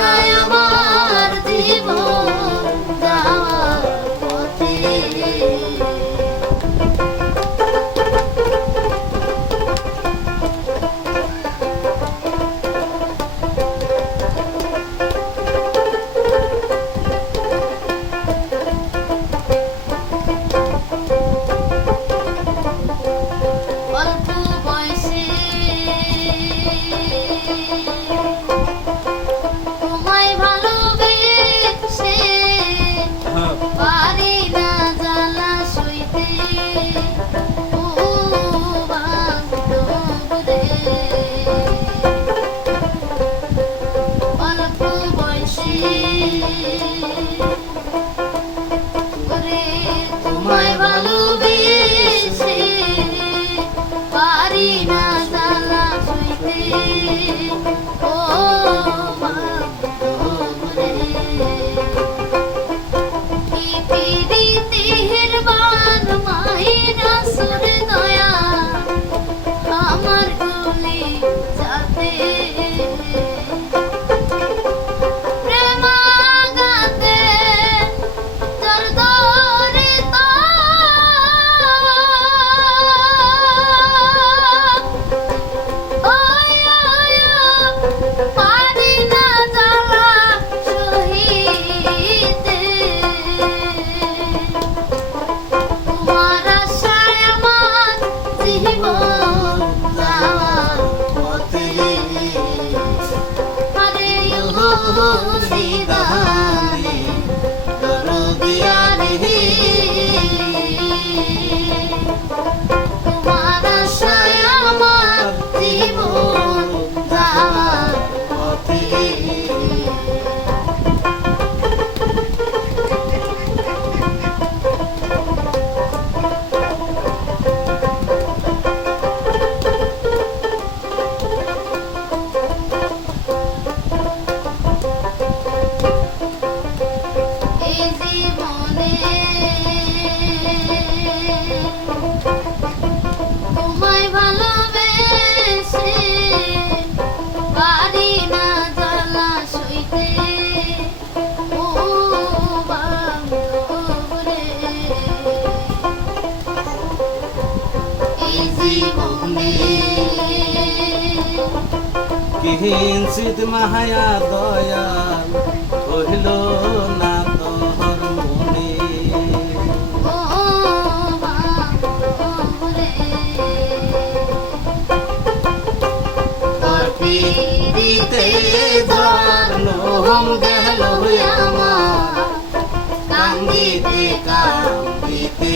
time. জীবনে কিঞ্চিত মায়া দয়া কহিল না তোহর মনে। কান্দিতে কান্দিতে।